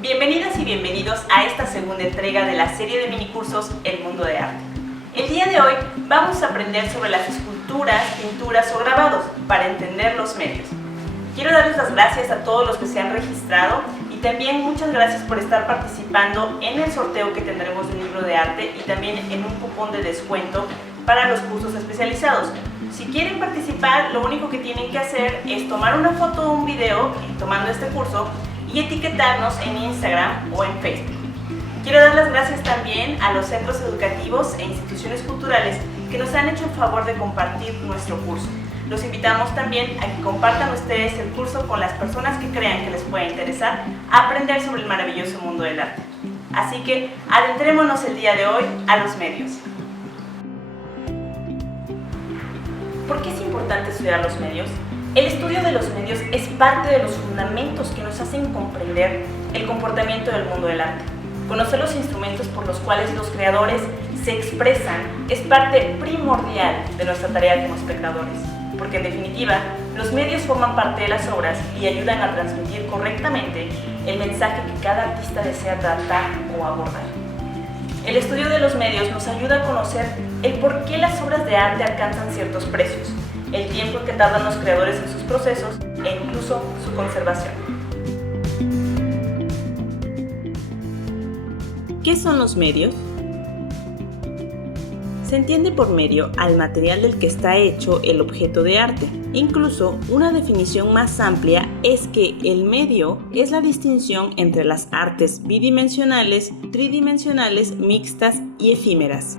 Bienvenidas y bienvenidos a esta segunda entrega de la serie de minicursos El Mundo de Arte. El día de hoy vamos a aprender sobre las esculturas, pinturas o grabados para entender los medios. Quiero darles las gracias a todos los que se han registrado y también muchas gracias por estar participando en el sorteo que tendremos de un libro de arte y también en un cupón de descuento para los cursos especializados. Si quieren participar, lo único que tienen que hacer es tomar una foto o un video tomando este curso y etiquetarnos en Instagram o en Facebook. Quiero dar las gracias también a los centros educativos e instituciones culturales que nos han hecho el favor de compartir nuestro curso. Los invitamos también a que compartan ustedes el curso con las personas que crean que les pueda interesar aprender sobre el maravilloso mundo del arte. Así que adentrémonos el día de hoy a los medios. ¿Por qué es importante estudiar los medios? El estudio de los medios es parte de los fundamentos que nos hacen comprender el comportamiento del mundo del arte. Conocer los instrumentos por los cuales los creadores se expresan es parte primordial de nuestra tarea como espectadores, porque en definitiva, los medios forman parte de las obras y ayudan a transmitir correctamente el mensaje que cada artista desea tratar o abordar. El estudio de los medios nos ayuda a conocer el por qué las obras de arte alcanzan ciertos precios, el tiempo que tardan los creadores en sus procesos e incluso su conservación. ¿Qué son los medios? Se entiende por medio al material del que está hecho el objeto de arte. Incluso una definición más amplia es que el medio es la distinción entre las artes bidimensionales, tridimensionales, mixtas y efímeras.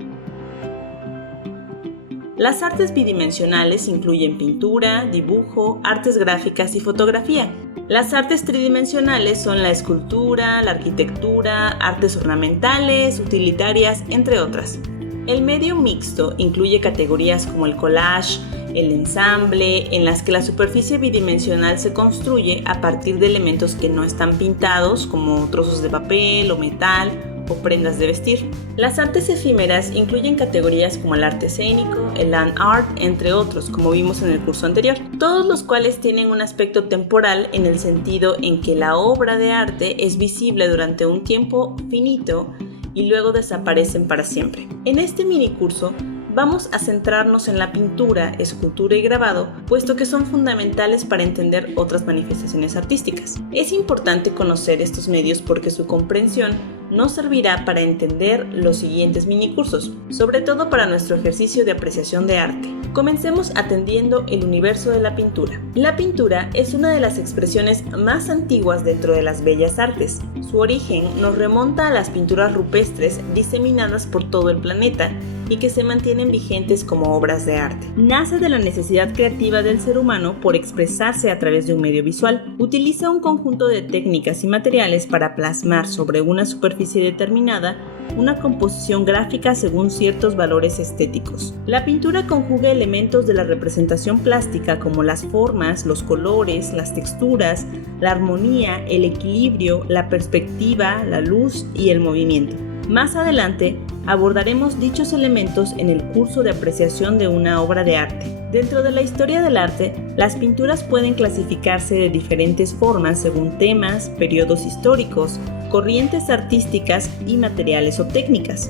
Las artes bidimensionales incluyen pintura, dibujo, artes gráficas y fotografía. Las artes tridimensionales son la escultura, la arquitectura, artes ornamentales, utilitarias, entre otras. El medio mixto incluye categorías como el collage, el ensamble, en las que la superficie bidimensional se construye a partir de elementos que no están pintados, como trozos de papel o metal, o prendas de vestir. Las artes efímeras incluyen categorías como el arte escénico, el land art, entre otros, como vimos en el curso anterior, todos los cuales tienen un aspecto temporal en el sentido en que la obra de arte es visible durante un tiempo finito y luego desaparecen para siempre. En este minicurso vamos a centrarnos en la pintura, escultura y grabado, puesto que son fundamentales para entender otras manifestaciones artísticas. Es importante conocer estos medios porque su comprensión nos servirá para entender los siguientes minicursos, sobre todo para nuestro ejercicio de apreciación de arte. Comencemos atendiendo el universo de la pintura. La pintura es una de las expresiones más antiguas dentro de las bellas artes. Su origen nos remonta a las pinturas rupestres diseminadas por todo el planeta y que se mantienen vigentes como obras de arte. Nace de la necesidad creativa del ser humano por expresarse a través de un medio visual. Utiliza un conjunto de técnicas y materiales para plasmar sobre una superficie determinada una composición gráfica según ciertos valores estéticos. La pintura conjuga elementos de la representación plástica como las formas, los colores, las texturas, la armonía, el equilibrio, la perspectiva, la luz y el movimiento. Más adelante abordaremos dichos elementos en el curso de apreciación de una obra de arte. Dentro de la historia del arte, las pinturas pueden clasificarse de diferentes formas según temas, periodos históricos, corrientes artísticas y materiales o técnicas.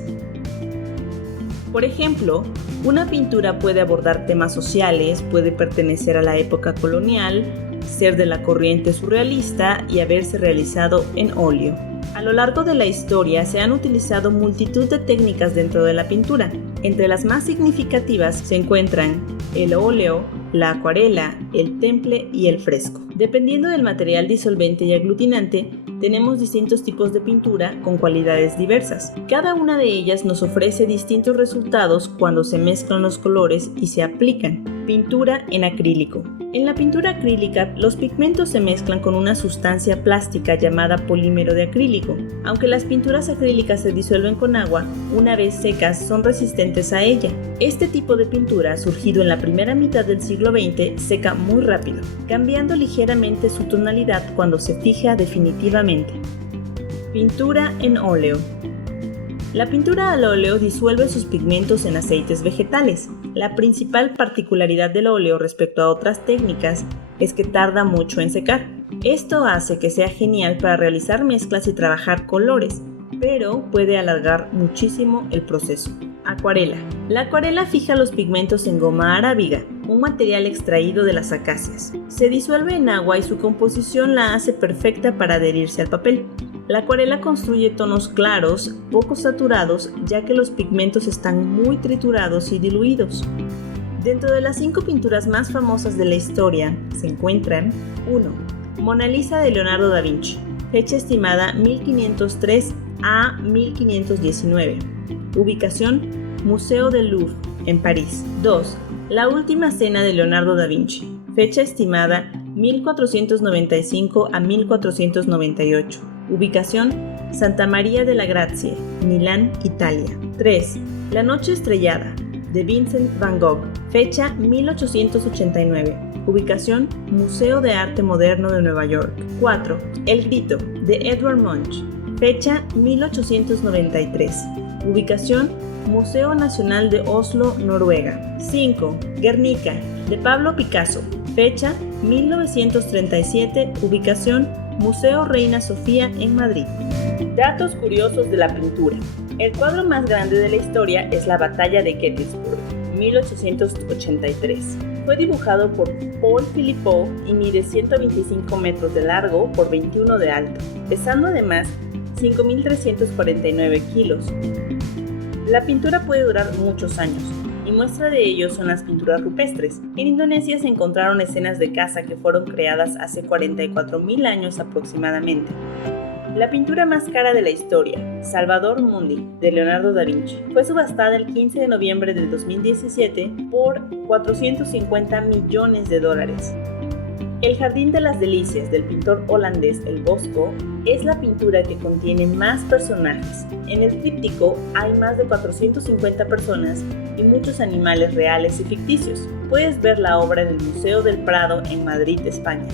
Por ejemplo, una pintura puede abordar temas sociales, puede pertenecer a la época colonial, ser de la corriente surrealista y haberse realizado en óleo. A lo largo de la historia se han utilizado multitud de técnicas dentro de la pintura. Entre las más significativas se encuentran el óleo, la acuarela, el temple y el fresco. Dependiendo del material disolvente y aglutinante, tenemos distintos tipos de pintura con cualidades diversas. Cada una de ellas nos ofrece distintos resultados cuando se mezclan los colores y se aplican. Pintura en acrílico. En la pintura acrílica, los pigmentos se mezclan con una sustancia plástica llamada polímero de acrílico. Aunque las pinturas acrílicas se disuelven con agua, una vez secas son resistentes a ella. Este tipo de pintura, surgido en la primera mitad del siglo XX, seca muy rápido, cambiando ligeramente su tonalidad cuando se fija definitivamente. Pintura en óleo. La pintura al óleo disuelve sus pigmentos en aceites vegetales. La principal particularidad del óleo respecto a otras técnicas es que tarda mucho en secar. Esto hace que sea genial para realizar mezclas y trabajar colores, pero puede alargar muchísimo el proceso. Acuarela. La acuarela fija los pigmentos en goma arábiga, un material extraído de las acacias. Se disuelve en agua y su composición la hace perfecta para adherirse al papel. La acuarela construye tonos claros, poco saturados, ya que los pigmentos están muy triturados y diluidos. Dentro de las 5 pinturas más famosas de la historia se encuentran 1. Mona Lisa de Leonardo da Vinci, fecha estimada 1503 a 1519. Ubicación: Museo del Louvre, en París. 2. La Última Cena de Leonardo da Vinci, fecha estimada 1495 a 1498. Ubicación: Santa María de la Grazie, Milán, Italia. 3. La Noche Estrellada, de Vincent van Gogh, fecha 1889. Ubicación: Museo de Arte Moderno de Nueva York. 4. El Grito, de Edvard Munch, fecha 1893. Ubicación: Museo Nacional de Oslo, Noruega. 5. Guernica, de Pablo Picasso, fecha 1937. Ubicación: Museo Reina Sofía en Madrid. Datos curiosos de la pintura. El cuadro más grande de la historia es la Batalla de Gettysburg, 1883. Fue dibujado por Paul Philippot y mide 125 metros de largo por 21 de alto, pesando además 5.349 kilos. La pintura puede durar muchos años, y muestra de ello son las pinturas rupestres. En Indonesia se encontraron escenas de caza que fueron creadas hace 44.000 años aproximadamente. La pintura más cara de la historia, Salvator Mundi, de Leonardo da Vinci, fue subastada el 15 de noviembre del 2017 por $450 millones. El Jardín de las Delicias del pintor holandés El Bosco es la pintura que contiene más personajes. En el tríptico hay más de 450 personas y muchos animales reales y ficticios. Puedes ver la obra en el Museo del Prado en Madrid, España.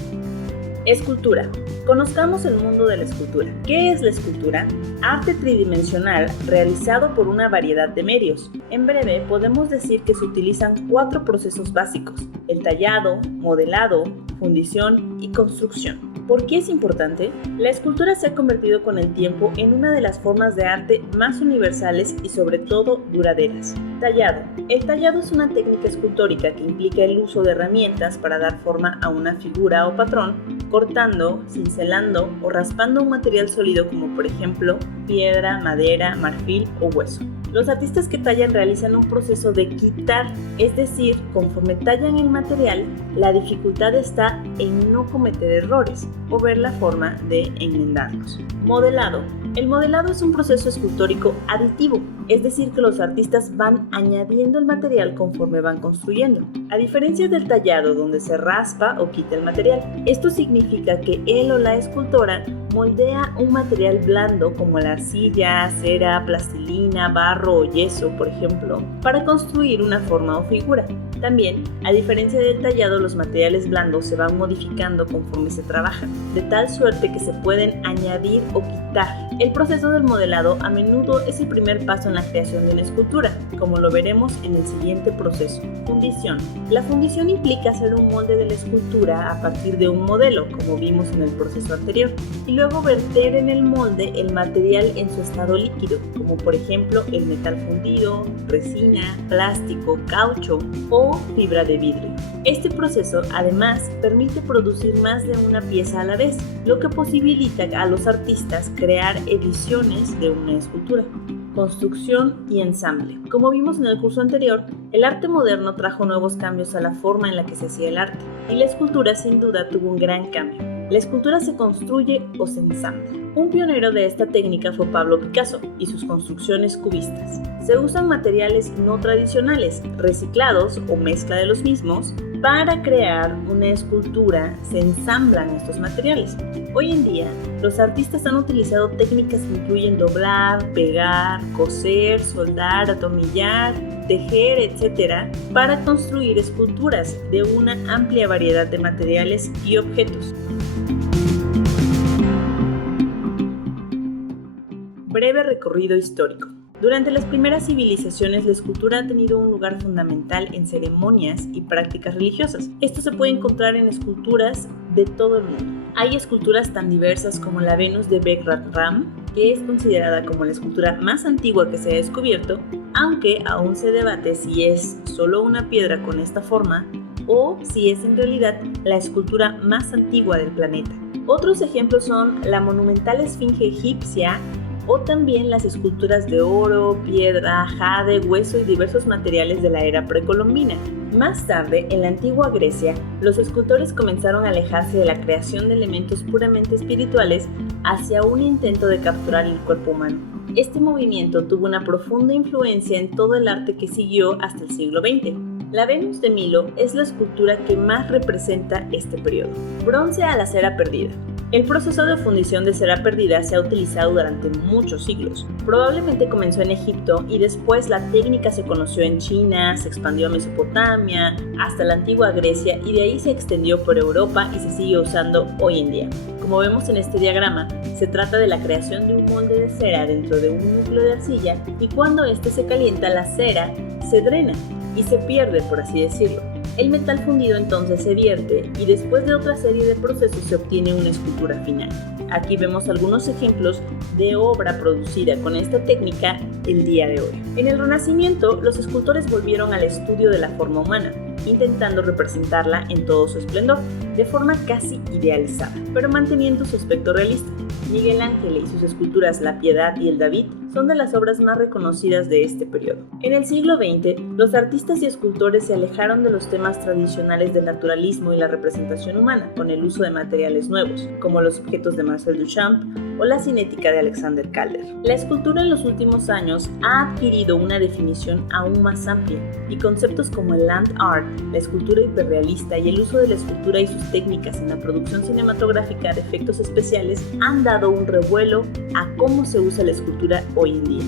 Escultura. Conozcamos el mundo de la escultura. ¿Qué es la escultura? Arte tridimensional realizado por una variedad de medios. En breve, podemos decir que se utilizan 4 procesos básicos: el tallado, modelado, fundición y construcción. ¿Por qué es importante? La escultura se ha convertido con el tiempo en una de las formas de arte más universales y sobre todo duraderas. Tallado. El tallado es una técnica escultórica que implica el uso de herramientas para dar forma a una figura o patrón, cortando, cincelando o raspando un material sólido como por ejemplo piedra, madera, marfil o hueso. Los artistas que tallan realizan un proceso de quitar, es decir, conforme tallan el material, la dificultad está en no cometer errores o ver la forma de enmendarlos. Modelado. El modelado es un proceso escultórico aditivo, es decir, que los artistas van añadiendo el material conforme van construyendo, a diferencia del tallado donde se raspa o quita el material. Esto significa que él o la escultora moldea un material blando como la arcilla, cera, plastilina, barro o yeso, por ejemplo, para construir una forma o figura. También, a diferencia del tallado, los materiales blandos se van modificando conforme se trabajan, de tal suerte que se pueden añadir o quitar. El proceso del modelado a menudo es el primer paso en la creación de una escultura, como lo veremos en el siguiente proceso. Fundición. La fundición implica hacer un molde de la escultura a partir de un modelo, como vimos en el proceso anterior, y luego verter en el molde el material en su estado líquido, como por ejemplo el metal fundido, resina, plástico, caucho o fibra de vidrio. Este proceso además permite producir más de una pieza a la vez, lo que posibilita a los artistas crear ediciones de una escultura. Construcción y ensamble. Como vimos en el curso anterior, el arte moderno trajo nuevos cambios a la forma en la que se hacía el arte, y la escultura sin duda tuvo un gran cambio. La escultura se construye o se ensambla. Un pionero de esta técnica fue Pablo Picasso y sus construcciones cubistas. Se usan materiales no tradicionales, reciclados o mezcla de los mismos. Para crear una escultura se ensamblan estos materiales. Hoy en día, los artistas han utilizado técnicas que incluyen doblar, pegar, coser, soldar, atornillar, tejer, etc., para construir esculturas de una amplia variedad de materiales y objetos. Breve recorrido histórico. Durante las primeras civilizaciones, la escultura ha tenido un lugar fundamental en ceremonias y prácticas religiosas. Esto se puede encontrar en esculturas de todo el mundo. Hay esculturas tan diversas como la Venus de Begrat-Ram, que es considerada como la escultura más antigua que se ha descubierto, aunque aún se debate si es solo una piedra con esta forma o si es en realidad la escultura más antigua del planeta. Otros ejemplos son la monumental esfinge egipcia o también las esculturas de oro, piedra, jade, hueso y diversos materiales de la era precolombina. Más tarde, en la antigua Grecia, los escultores comenzaron a alejarse de la creación de elementos puramente espirituales hacia un intento de capturar el cuerpo humano. Este movimiento tuvo una profunda influencia en todo el arte que siguió hasta el siglo XX. La Venus de Milo es la escultura que más representa este periodo. Bronce a la cera perdida. El proceso de fundición de cera perdida se ha utilizado durante muchos siglos. Probablemente comenzó en Egipto y después la técnica se conoció en China, se expandió a Mesopotamia, hasta la antigua Grecia y de ahí se extendió por Europa y se sigue usando hoy en día. Como vemos en este diagrama, se trata de la creación de un molde de cera dentro de un núcleo de arcilla y cuando este se calienta la cera se drena y se pierde, por así decirlo. El metal fundido entonces se vierte y después de otra serie de procesos se obtiene una escultura final. Aquí vemos algunos ejemplos de obra producida con esta técnica el día de hoy. En el Renacimiento, los escultores volvieron al estudio de la forma humana, intentando representarla en todo su esplendor, de forma casi idealizada, pero manteniendo su aspecto realista. Miguel Ángel y sus esculturas La Piedad y el David son de las obras más reconocidas de este periodo. En el siglo XX, los artistas y escultores se alejaron de los temas tradicionales del naturalismo y la representación humana, con el uso de materiales nuevos, como los objetos de Marcel Duchamp o la cinética de Alexander Calder. La escultura en los últimos años ha adquirido una definición aún más amplia, y conceptos como el land art, la escultura hiperrealista y el uso de la escultura y sus técnicas en la producción cinematográfica de efectos especiales han dado un revuelo a cómo se usa la escultura hoy en día.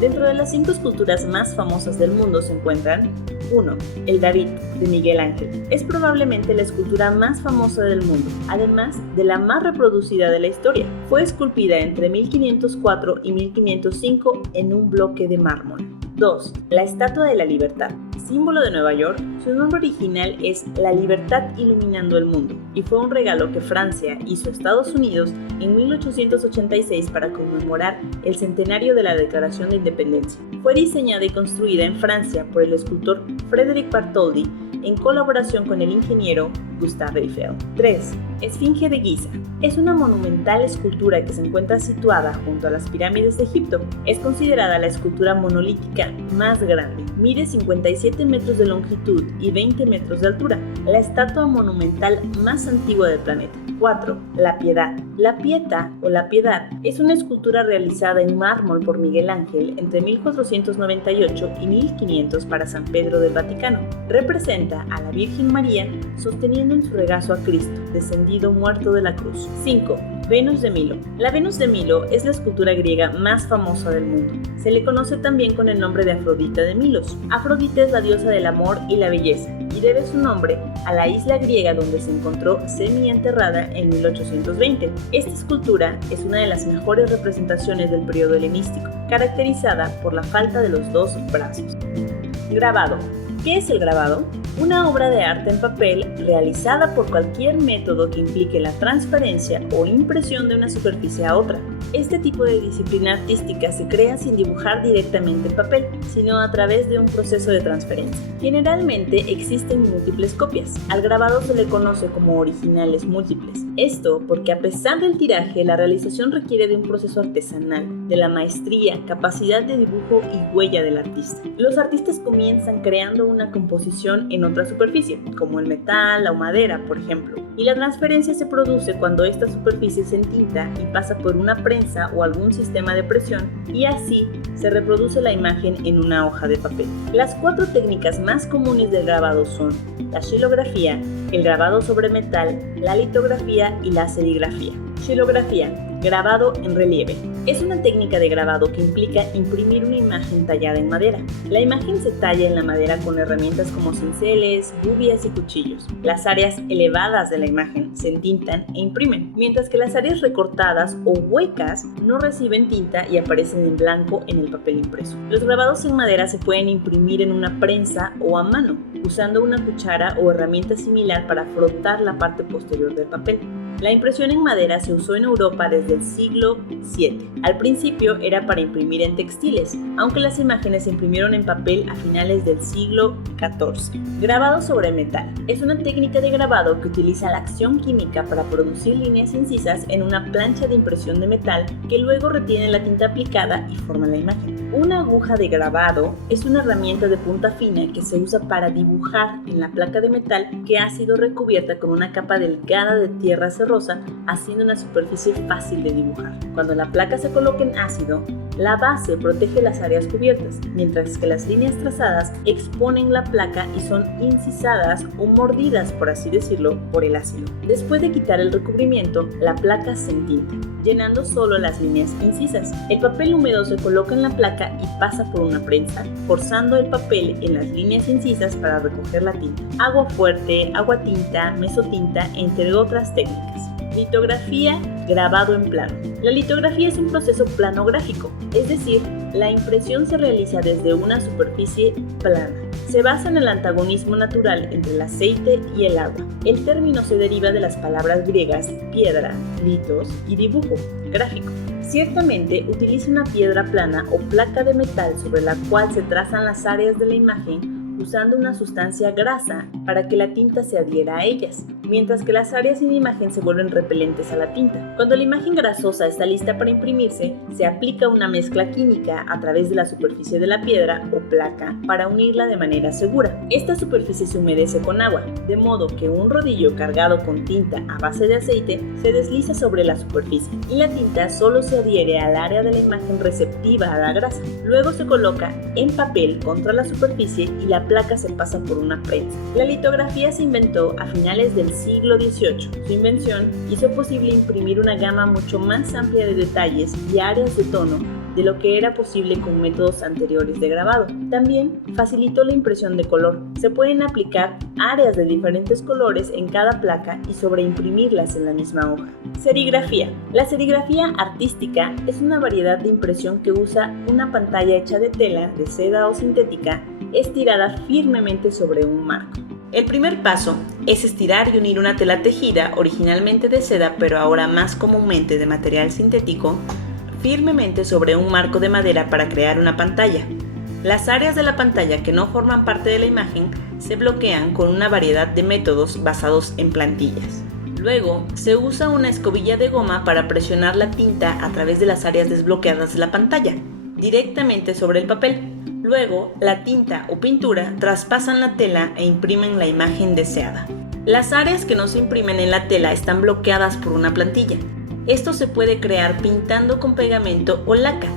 Dentro de las 5 esculturas más famosas del mundo se encuentran 1. El David, de Miguel Ángel. Es probablemente la escultura más famosa del mundo, además de la más reproducida de la historia. Fue esculpida entre 1504 y 1505 en un bloque de mármol. 2. La Estatua de la Libertad. Símbolo de Nueva York, su nombre original es La Libertad Iluminando el Mundo y fue un regalo que Francia hizo a Estados Unidos en 1886 para conmemorar el centenario de la Declaración de Independencia. Fue diseñada y construida en Francia por el escultor Frédéric Bartholdi en colaboración con el ingeniero Gustave Eiffel. 3. Esfinge de Giza. Es una monumental escultura que se encuentra situada junto a las pirámides de Egipto. Es considerada la escultura monolítica más grande. Mide 57 metros de longitud y 20 metros de altura. La estatua monumental más antigua del planeta. 4. La Piedad. La Pietà o la Piedad es una escultura realizada en mármol por Miguel Ángel entre 1498 y 1500 para San Pedro del Vaticano. Representa a la Virgen María sosteniendo en su regazo a Cristo, descendido muerto de la cruz. 5. Venus de Milo. La Venus de Milo es la escultura griega más famosa del mundo. Se le conoce también con el nombre de Afrodita de Milos. Afrodita es la diosa del amor y la belleza, y debe su nombre a la isla griega donde se encontró semi-enterrada en 1820. Esta escultura es una de las mejores representaciones del periodo helenístico, caracterizada por la falta de los 2 brazos. Grabado. ¿Qué es el grabado? Una obra de arte en papel realizada por cualquier método que implique la transferencia o impresión de una superficie a otra. Este tipo de disciplina artística se crea sin dibujar directamente en papel, sino a través de un proceso de transferencia. Generalmente existen múltiples copias. Al grabado se le conoce como originales múltiples. Esto porque a pesar del tiraje, la realización requiere de un proceso artesanal, de la maestría, capacidad de dibujo y huella del artista. Los artistas comienzan creando una composición en otra superficie, como el metal o madera, por ejemplo, y la transferencia se produce cuando esta superficie se entinta y pasa por una prensa o algún sistema de presión, y así se reproduce la imagen en una hoja de papel. Las 4 técnicas más comunes del grabado son la xilografía, el grabado sobre metal, la litografía y la serigrafía. Xilografía. Grabado en relieve. Es una técnica de grabado que implica imprimir una imagen tallada en madera. La imagen se talla en la madera con herramientas como cinceles, gubias y cuchillos. Las áreas elevadas de la imagen se entintan e imprimen, mientras que las áreas recortadas o huecas no reciben tinta y aparecen en blanco en el papel impreso. Los grabados en madera se pueden imprimir en una prensa o a mano, usando una cuchara o herramienta similar para frotar la parte posterior del papel. La impresión en madera se usó en Europa desde el siglo VII. Al principio era para imprimir en textiles, aunque las imágenes se imprimieron en papel a finales del siglo XIV. Grabado sobre metal. Es una técnica de grabado que utiliza la acción química para producir líneas incisas en una plancha de impresión de metal que luego retiene la tinta aplicada y forma la imagen. Una aguja de grabado es una herramienta de punta fina que se usa para dibujar en la placa de metal que ha sido recubierta con una capa delgada de tierra cerrosa, haciendo una superficie fácil de dibujar. Cuando la placa se coloca en ácido, la base protege las áreas cubiertas, mientras que las líneas trazadas exponen la placa y son incisadas o mordidas, por así decirlo, por el ácido. Después de quitar el recubrimiento, la placa se entinta, llenando solo las líneas incisas. El papel húmedo se coloca en la placa y pasa por una prensa, forzando el papel en las líneas incisas para recoger la tinta. Agua fuerte, agua tinta, mesotinta, entre otras técnicas. Litografía, grabado en plano. La litografía es un proceso planográfico, es decir, la impresión se realiza desde una superficie plana. Se basa en el antagonismo natural entre el aceite y el agua. El término se deriva de las palabras griegas piedra, litos y dibujo, gráfico. Ciertamente utiliza una piedra plana o placa de metal sobre la cual se trazan las áreas de la imagen usando una sustancia grasa para que la tinta se adhiera a ellas, mientras que las áreas sin imagen se vuelven repelentes a la tinta. Cuando la imagen grasosa está lista para imprimirse, se aplica una mezcla química a través de la superficie de la piedra o placa para unirla de manera segura. Esta superficie se humedece con agua, de modo que un rodillo cargado con tinta a base de aceite se desliza sobre la superficie y la tinta solo se adhiere al área de la imagen receptiva a la grasa. Luego se coloca en papel contra la superficie y la placa se pasa por una prensa. La litografía se inventó a finales del siglo XVIII. Su invención hizo posible imprimir una gama mucho más amplia de detalles y áreas de tono de lo que era posible con métodos anteriores de grabado. También facilitó la impresión de color. Se pueden aplicar áreas de diferentes colores en cada placa y sobreimprimirlas en la misma hoja. Serigrafía. La serigrafía artística es una variedad de impresión que usa una pantalla hecha de tela, de seda o sintética, estirada firmemente sobre un marco. El primer paso es estirar y unir una tela tejida, originalmente de seda pero ahora más comúnmente de material sintético, firmemente sobre un marco de madera para crear una pantalla. Las áreas de la pantalla que no forman parte de la imagen se bloquean con una variedad de métodos basados en plantillas. Luego, se usa una escobilla de goma para presionar la tinta a través de las áreas desbloqueadas de la pantalla, directamente sobre el papel. Luego, la tinta o pintura traspasan la tela e imprimen la imagen deseada. Las áreas que no se imprimen en la tela están bloqueadas por una plantilla. Esto se puede crear pintando con pegamento o laca,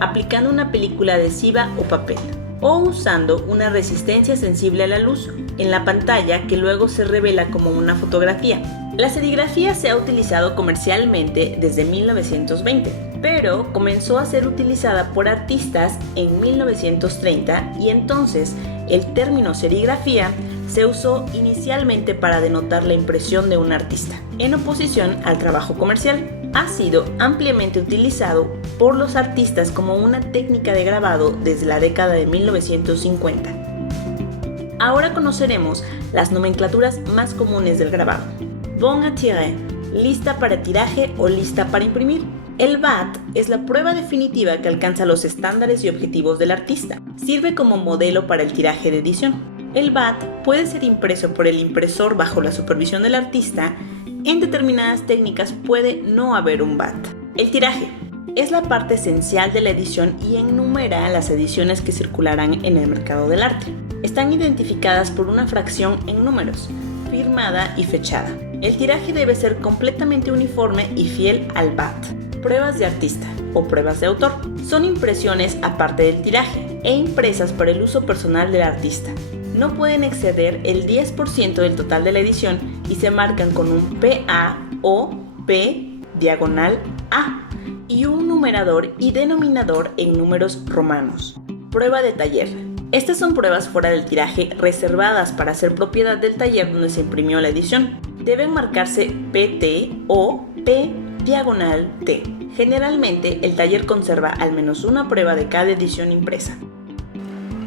aplicando una película adhesiva o papel, o usando una resistencia sensible a la luz en la pantalla que luego se revela como una fotografía. La serigrafía se ha utilizado comercialmente desde 1920, pero comenzó a ser utilizada por artistas en 1930 y entonces el término serigrafía se usó inicialmente para denotar la impresión de un artista, en oposición al trabajo comercial. Ha sido ampliamente utilizado por los artistas como una técnica de grabado desde la década de 1950. Ahora conoceremos las nomenclaturas más comunes del grabado. Bon à tirer, lista para tiraje o lista para imprimir. El BAT es la prueba definitiva que alcanza los estándares y objetivos del artista. Sirve como modelo para el tiraje de edición. El BAT puede ser impreso por el impresor bajo la supervisión del artista. En determinadas técnicas puede no haber un BAT. El tiraje es la parte esencial de la edición y enumera las ediciones que circularán en el mercado del arte. Están identificadas por una fracción en números, firmada y fechada. El tiraje debe ser completamente uniforme y fiel al BAT. Pruebas de artista o pruebas de autor son impresiones aparte del tiraje e impresas para el uso personal del artista. No pueden exceder el 10% del total de la edición y se marcan con un PA o P/A y un numerador y denominador en números romanos. Prueba de taller. Estas son pruebas fuera del tiraje reservadas para ser propiedad del taller donde se imprimió la edición. Deben marcarse PT o P/T. Generalmente, el taller conserva al menos una prueba de cada edición impresa.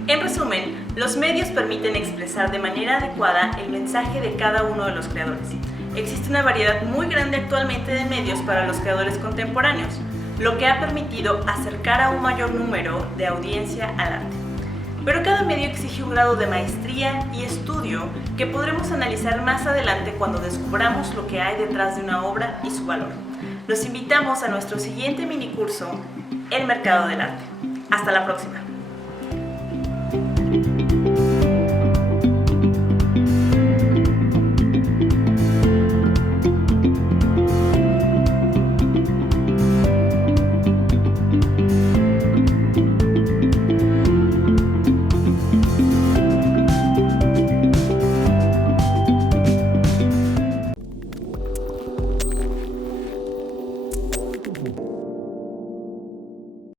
En resumen, los medios permiten expresar de manera adecuada el mensaje de cada uno de los creadores. Existe una variedad muy grande actualmente de medios para los creadores contemporáneos, lo que ha permitido acercar a un mayor número de audiencia al arte. Pero cada medio exige un grado de maestría y estudio que podremos analizar más adelante cuando descubramos lo que hay detrás de una obra y su valor. Los invitamos a nuestro siguiente minicurso, El Mercado del Arte. Hasta la próxima.